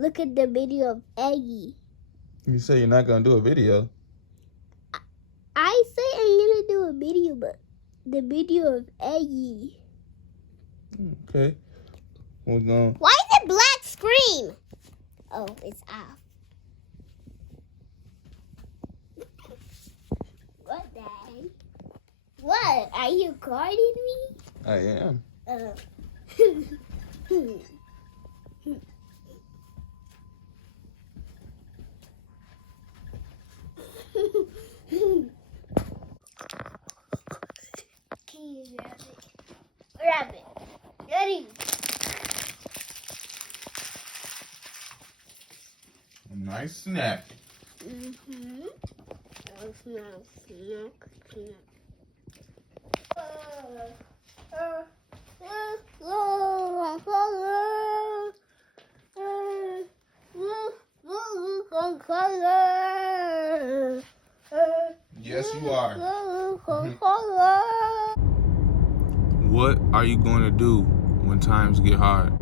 look at the video of Eggie. You say you're not going to do a video. I say I'm going to do a video, but the video of Eggie. Okay. We're going. Why is it black screen? Oh, it's off. What, Dad? What? Are you recording me? I am. Can you grab it? Grab it. Ready? A nice snack. Mm-hmm. Snack. Yes, you are. What are you going to do when times get hard?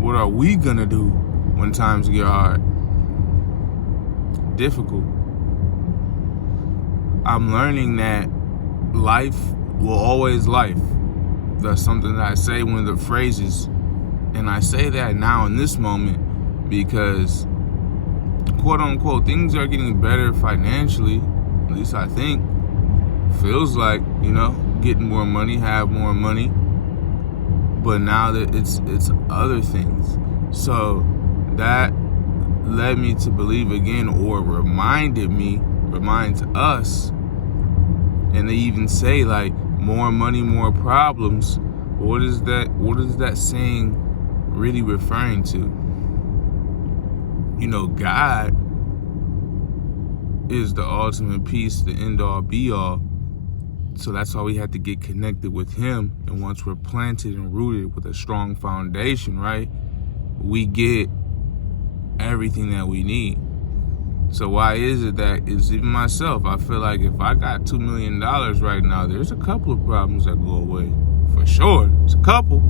What are we going to do when times get hard? Difficult. I'm learning that life will always life. That's something that I say, one of the phrases. And I say that now in this moment because, quote unquote, things are getting better financially. At least I think. Feels like, getting more money, have more money. But now that it's other things. So that led me to believe again, or reminds us, and they even say like more money, more problems. What is that saying really referring to? God is the ultimate peace, the end all be all. So that's why we have to get connected with him. And once we're planted and rooted with a strong foundation, right, we get everything that we need. So why is it that it's even myself? I feel like if I got $2 million right now, there's a couple of problems that go away. For sure. It's a couple.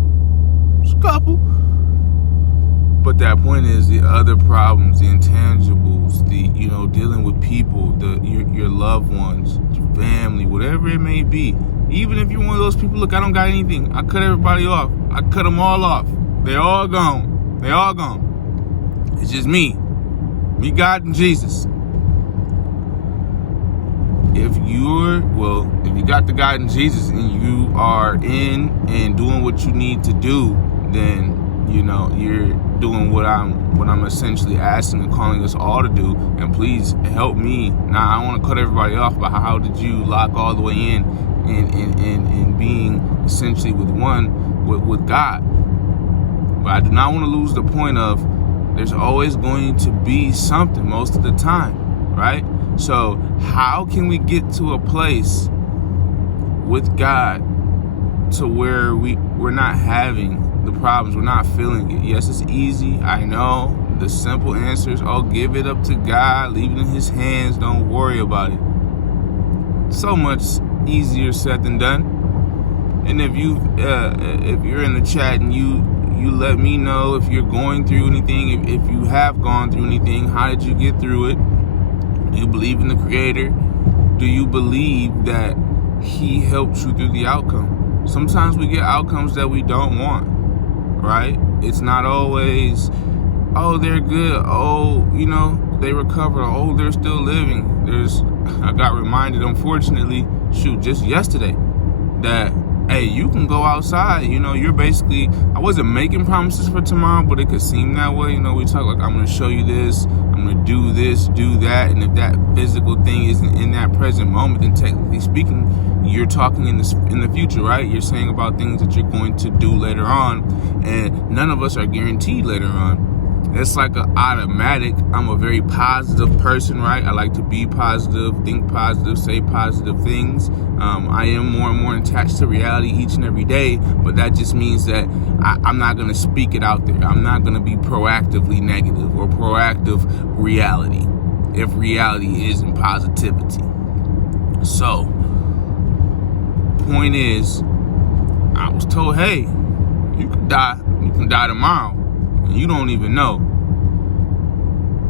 But that point is the other problems, the intangibles, the, dealing with people, your loved ones, your family, whatever it may be. Even if you're one of those people, look, I don't got anything. I cut everybody off. I cut them all off. They're all gone. It's just me, God, and Jesus. If you got the God and Jesus and you are in and doing what you need to do, then you're doing what I'm essentially asking and calling us all to do. And please help me. Now, I don't want to cut everybody off, but how did you lock all the way in being essentially with God? But I do not want to lose the point of there's always going to be something most of the time, right? So how can we get to a place with God to where we're not having the problems, we're not feeling it? Yes, it's easy. I know the simple answer is, give it up to God, leave it in his hands, don't worry about it. So much easier said than done. And if you're in the chat and you let me know if you're going through anything, if you have gone through anything, how did you get through it? Do you believe in the Creator? Do you believe that he helped you through the outcome? Sometimes we get outcomes that we don't want, right? It's not always, they're good. They recovered. They're still living. I got reminded, unfortunately, just yesterday, that, hey, you can go outside. You're basically, I wasn't making promises for tomorrow, but it could seem that way. We talk like, I'm going to show you this, I'm going to do this, do that. And if that physical thing isn't in that present moment, then technically speaking, you're talking in the future, right? You're saying about things that you're going to do later on. And none of us are guaranteed later on. It's like an automatic. I'm a very positive person, right? I like to be positive, think positive, say positive things. I am more and more attached to reality each and every day, but that just means that I'm not going to speak it out there. I'm not going to be proactively negative or proactive reality if reality isn't positivity. So, point is, I was told, hey, you can die tomorrow, and you don't even know.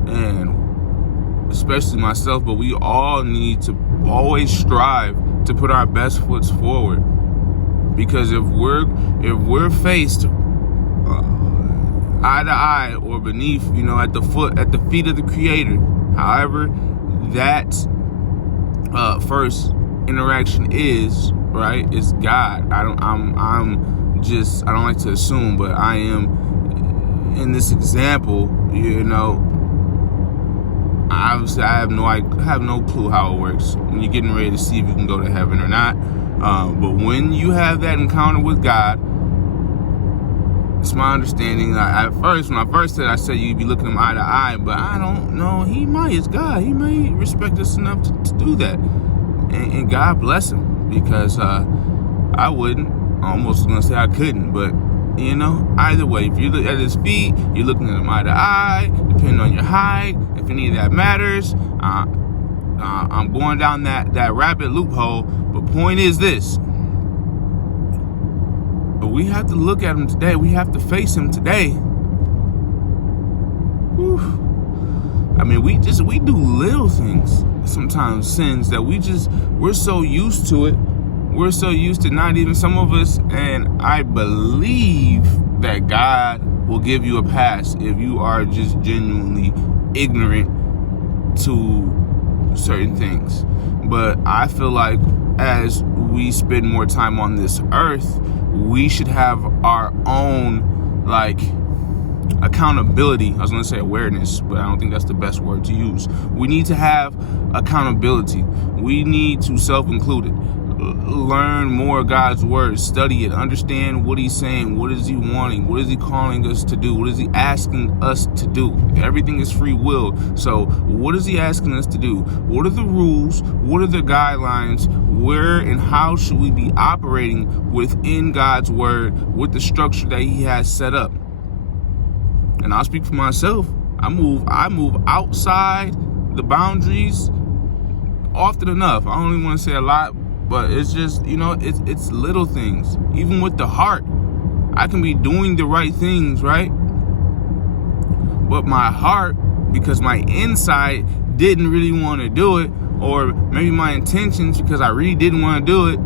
and especially myself, but we all need to always strive to put our best foot forward. Because if we're faced eye to eye or beneath, at the feet of the Creator, however that first interaction is, right, is God. I don't like to assume, but I am in this example, obviously I have no clue how it works when you're getting ready to see if you can go to heaven or not. But when you have that encounter with God, it's my understanding. When I first said, I said you'd be looking him eye to eye, but I don't know. It's God. He may respect us enough to do that, and God bless him, because I wouldn't. I almost was gonna say I couldn't, but either way, if you look at his feet, you're looking at him eye to eye, depending on your height, if any of that matters. I'm going down that rabbit loophole, but point is this: we have to look at him today. We have to face him today. Whew. I mean, we do little things, sometimes sins, that we're so used to it. We're so used to not even, some of us, and I believe that God will give you a pass if you are just genuinely ignorant to certain things. But I feel like as we spend more time on this earth, we should have our own, accountability. I was going to say awareness, but I don't think that's the best word to use. We need to have accountability. We need to, self-included, learn more of God's word, study it, understand what he's saying, what is he wanting, what is he calling us to do, what is he asking us to do. Everything is free will. So what is he asking us to do? What are the rules? What are the guidelines? Where and how should we be operating within God's word with the structure that he has set up? And I'll speak for myself. I move outside the boundaries often enough. I don't even want to say a lot, but it's just, it's little things. Even with the heart, I can be doing the right things, right? But my heart, because my inside didn't really want to do it, or maybe my intentions, because I really didn't want to do it,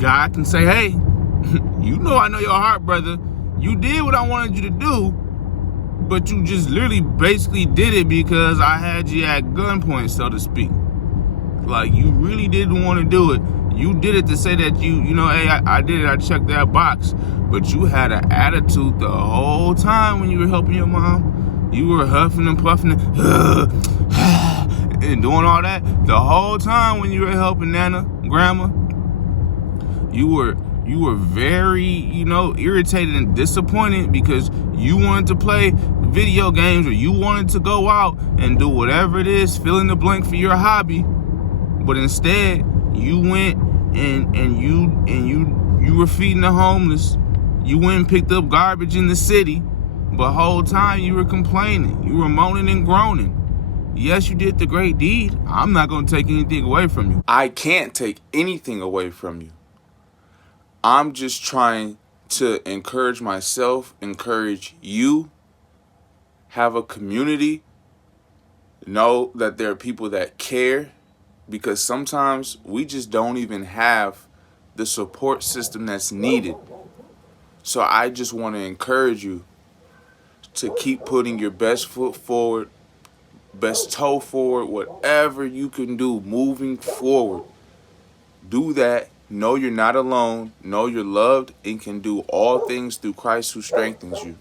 God can say, hey, I know your heart, brother. You did what I wanted you to do, but you just literally basically did it because I had you at gunpoint, so to speak. Like, you really didn't want to do it. You did it to say that hey, I did it, I checked that box. But you had an attitude the whole time when you were helping your mom. You were huffing and puffing and doing all that the whole time when you were helping Nana, Grandma. You were very, irritated and disappointed because you wanted to play video games, or you wanted to go out and do whatever it is, fill in the blank for your hobby. But instead, you went and you were feeding the homeless. You went and picked up garbage in the city. But the whole time you were complaining. You were moaning and groaning. Yes, you did the great deed. I'm not going to take anything away from you. I can't take anything away from you. I'm just trying to encourage myself, encourage you, have a community, know that there are people that care, because sometimes we just don't even have the support system that's needed. So I just want to encourage you to keep putting your best foot forward, best toe forward, whatever you can do moving forward. Do that. Know you're not alone. Know you're loved and can do all things through Christ who strengthens you.